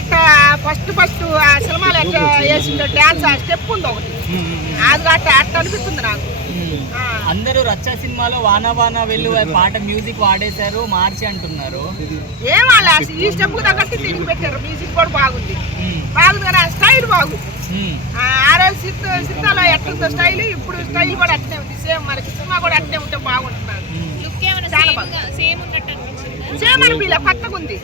ఎట్లా ఫస్ట్ ఆ సినిమాలో ఎట్లా వేసిందో డాన్స్ ఆ స్టెప్ ఉంది ఒకటి, అది అట్లా అనిపిస్తుంది నాకు. అందరూ రచ్చ సినిమాలో వాన వాన వెళ్ళు పాట మ్యూజిక్ వాడేశారు మార్చి అంటున్నారు. ఏం వాళ్ళ ఈ స్టెప్ తగ్గట్టు తిరిగి పెట్టారు. మ్యూజిక్ కూడా బాగుంది కానీ ఆ స్టైల్ బాగుంది. ఆ రోజు సినిమాలో ఎట్లుందో స్టైల్, ఇప్పుడు స్టైల్ కూడా అట్నే ఉంది. సేమ్ మనకి సినిమా కూడా అట్నే ఉంటే బాగుంటున్నారు. సేమ్ అనిపిల్ల, కొత్తగా ఉంది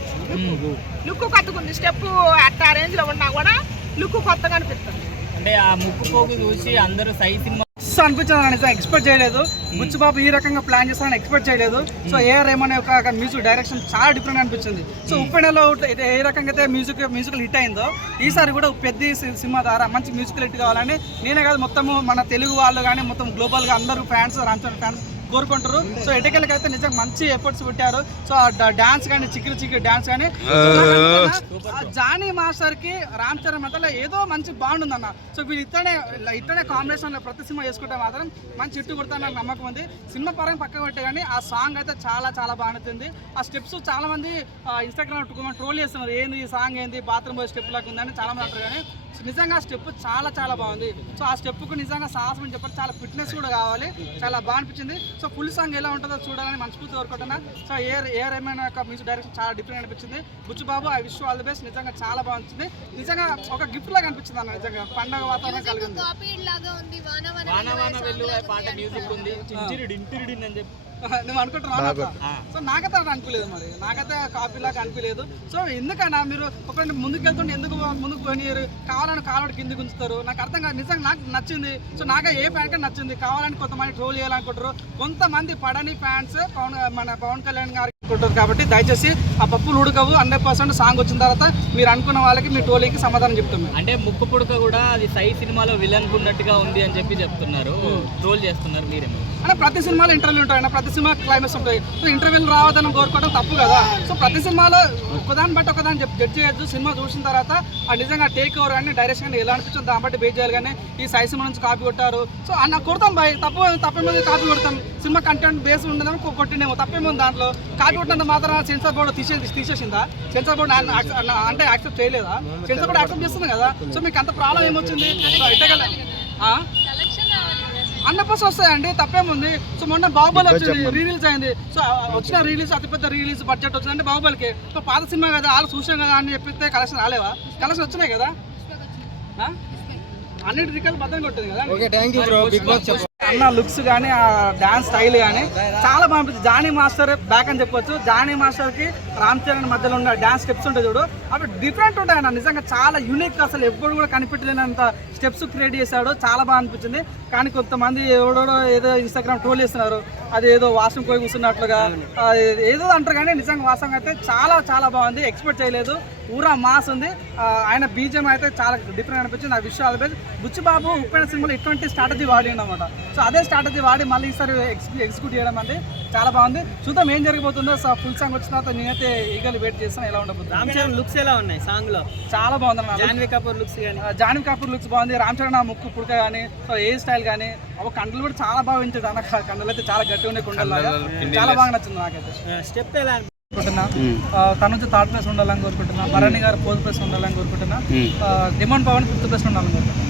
లుక్, కొత్తగా ఉంది. స్టెప్ అట్లా రేంజ్ లో ఉన్నా కూడా లుక్ కొత్తగా అనిపిస్తుంది. అంటే ఆ ముక్కు పోగు చూసి అందరూ సై సినిమా అనిపించాలని ఎక్స్పెక్ట్ చేయలేదు. బుచ్చిబాబు ఈ రకంగా ప్లాన్ చేస్తానని ఎక్స్పెక్ట్ చేయలేదు. సో ఏఆర్ రెహమాన్ యొక్క మ్యూజిక్ డైరెక్షన్ చాలా డిఫరెంట్ అనిపించింది. సో ఉప్పెనలో ఏ రకంగా అయితే మ్యూజికల్ హిట్ అయిందో, ఈసారి కూడా పెద్ద సినిమా ద్వారా మంచి మ్యూజికల్ హిట్ కావాలని నేనే కాదు మొత్తము మన తెలుగు వాళ్ళు కానీ మొత్తం గ్లోబల్గా అందరూ ఫ్యాన్స్, రామ్ చరణ్ ఫ్యాన్స్ కోరుకుంటారు. సో ఎటకెళ్ళకి అయితే నిజంగా మంచి ఎఫర్ట్స్ పెట్టారు. సో ఆ డాన్స్ కానీ చిక్కిరి డాన్స్ కానీ జానీ మాస్టర్ కి రామ్ చరణ్ మధ్యలో ఏదో మంచి బాండ్ ఉందన్న. సో వీళ్ళు ఇట్లనే కాంబినేషన్ ప్రతి సినిమా చేసుకుంటే మాత్రం మంచి హిట్ కొడతానని నమ్మకం ఉంది. సినిమా పరంగా పక్క పెట్టే కానీ ఆ సాంగ్ అయితే చాలా చాలా బాగా నచ్చింది. ఆ స్టెప్స్ చాలా మంది ఇన్స్టాగ్రామ్ ట్రోల్ చేస్తున్నారు, ఏంది ఈ సాంగ్ ఏంది బాత్రూమ్ పోయే స్టెప్ లాగా ఉందని చాలా మంది అంటారు. కానీ నిజంగా స్టెప్ చాలా చాలా బాగుంది. సో ఆ స్టెప్కు నిజంగా సాహసం అని చెప్పారు, చాలా ఫిట్నెస్ కూడా కావాలి, చాలా బాగా అనిపించింది. సో ఫుల్ సాంగ్ ఎలా ఉంటుందో చూడాలని మనస్ఫూర్తి కోరుకుంటున్నా. సో ఏఆర్ రెహమాన్ యొక్క మ్యూజిక్ డైరెక్షన్ చాలా డిఫరెంట్ అనిపించింది. Buchibabu I wish all the best. నిజంగా చాలా బాగుంది, నిజంగా ఒక గిఫ్ట్ లాగా అనిపించింది అన్న. నిజంగా పండగ వాతావరణం కలిగింది. నువ్వు అనుకుంటున్నావు. సో నాకైతే అది అనిపించలేదు, మరి నాకైతే కాపీ లాగా అనిపించలేదు. సో ఎందుకన్నా మీరు ఒక ముందుకు వెళ్తుంటే ఎందుకు ముందుకు పోనీరు, కావాలని కాలవాడు కిందికి ఉంచుతారు, నాకు అర్థం కాదు. నిజంగా నాకు నచ్చింది. సో నాకే ఏ ఫ్యాన్ కానీ నచ్చింది. కావాలని కొంతమంది ట్రోల్ చేయాలనుకుంటారు, కొంతమంది పడని ఫ్యాన్స్ మన పవన్ కళ్యాణ్ గారికి అనుకుంటారు. కాబట్టి దయచేసి ఆ పప్పులు ఉడకవు. 100% సాంగ్ వచ్చిన తర్వాత మీరు అనుకున్న వాళ్ళకి మీ ట్రోలింగ్కి సమాధానం చెప్తాం. అంటే ముక్కు పుడక కూడా అది సై సినిమాలో విలన్ ఉన్నట్టుగా ఉంది అని చెప్పి చెప్తున్నారు, ట్రోల్ చేస్తున్నారు. మీరేమో అంటే ప్రతి సినిమాలో ఇంటర్వ్యూ ఉంటాయి, ప్రతి సినిమా క్లైమాక్స్ ఉంటాయి. సో ఇంటర్వ్యూలు రావద్దని కోరుకోవడం తప్పు కదా. సో ప్రతి సినిమాలో ఒకదాన్ని బట్టి ఒకదాన్ని జడ్జ్ చేయొద్దు. సినిమా చూసిన తర్వాత ఆ నిజంగా టేక్ ఓవర్ కానీ డైరెక్షన్ కానీ ఎలా అనిపించింది దాన్ని బట్టి బేస్ చేయాలి. కానీ ఈ సై సినిమా నుంచి కాపీ కొట్టారు, సో అన్న కొడతాం బాయ్, తప్పేమో కాపీ కొడతాం. సినిమా కంటెంట్ బేస్ ఉండదని కొట్టినేమో, తప్పేమో దాంట్లో. కాపీ కొట్టినంత మాత్రం సెన్సార్ బోర్డు తీసేసిందా? సెన్సార్ బోర్డు అంటే యాక్సెప్ట్ చేయలేదా? సెన్సార్ బోర్డు యాక్సెప్ట్ చేస్తుంది కదా. సో మీకు అంత ప్రాబ్లం ఏమొచ్చింది? ఇటగల 100% వస్తాయండి, తప్పేముంది. సో మొన్న బాహుబలి వచ్చింది, రీలీజ్ అయింది. సో వచ్చిన రిలీజ్ అతిపెద్ద రిలీజ్ బడ్జెట్ వచ్చిందంటే బాహుబలికి. సో పాత సినిమా కదా, వాళ్ళు చూసాం కదా అని చెప్పితే కలెక్షన్ రాలేవా? కలెక్షన్ వచ్చినాయి కదా, అన్నిటి రికార్డు బద్దలు కొట్టింది కదా. అన్న లుక్స్ కానీ ఆ డాన్స్ స్టైల్ కానీ చాలా బాగుంటుంది. జానీ మాస్టర్ బ్యాక్ అని చెప్పొచ్చు. జానీ మాస్టర్కి రామ్ చరణ్ మధ్యలో ఉన్న డాన్స్ స్టెప్స్ ఉంటాయి చూడు, అవి డిఫరెంట్ ఉంటాయి అన్న. నిజంగా చాలా యూనిక్, అసలు ఎప్పుడు కూడా కనిపెట్టలేనంత స్టెప్స్ క్రియేట్ చేశాడు, చాలా బాగా అనిపించింది. కానీ కొంతమంది ఎవడో ఏదో ఇన్స్టాగ్రామ్ ట్రోల్ చేస్తున్నారు, అది ఏదో వాసం పోయి కూర్చున్నట్లుగా ఏదో అంటారు. కానీ నిజంగా వాసం అయితే చాలా చాలా బాగుంది, ఎక్స్పెక్ట్ చేయలేదు. ఊరా మాస్ ఉంది. ఆయన బీజం అయితే చాలా డిఫరెంట్ అనిపించింది. ఆ విషయాలు బుచ్చిబాబు ఉప్పెన సినిమాలో ఇటువంటి స్ట్రాటజీ వాడి అనమాట. సో అదే స్ట్రాటజీ వాడి మళ్ళీ ఈసారి ఎగ్జిక్యూట్ చేయడం అంటే చాలా బాగుంది. చూద్దాం ఏం జరిగిపోతుందో. ఫుల్ సాంగ్ వచ్చిన తర్వాత నేనైతే ఈగలు వెయిట్ చేస్తాను ఎలా ఉండబోతుంది. రామ్ చరణ్ లుక్స్ ఎలా ఉన్నాయి సాంగ్ లో? చాలా బాగుంది అన్న. జాన్వీ కపూర్ లుక్స్ కానీ జాన్వీ కపూర్ లుక్స్ బాగుంది. రామ్ చరణ్ ముక్కు పుడక కానీ, సో ఏ స్టైల్ కానీ, ఒక కండలు కూడా చాలా బాగా పెంచాడు అన్న. కండలు అయితే చాలా గట్టిగా ఉన్నాయి, కుండలాగా చాలా బాగా నచ్చింది నాకైతే. స్టెప్ ఎలా కోరుకుంటున్నా, తనుజ థర్డ్ ప్లేస్ ఉండాలని కోరుకుంటున్నా, భరణి గారు 4th ప్లేస్ ఉండాలని కోరుకుంటున్నా, డిమాండ్ పవన్ 5th ప్లేస్ ఉండాలని కోరుకుంటున్నా.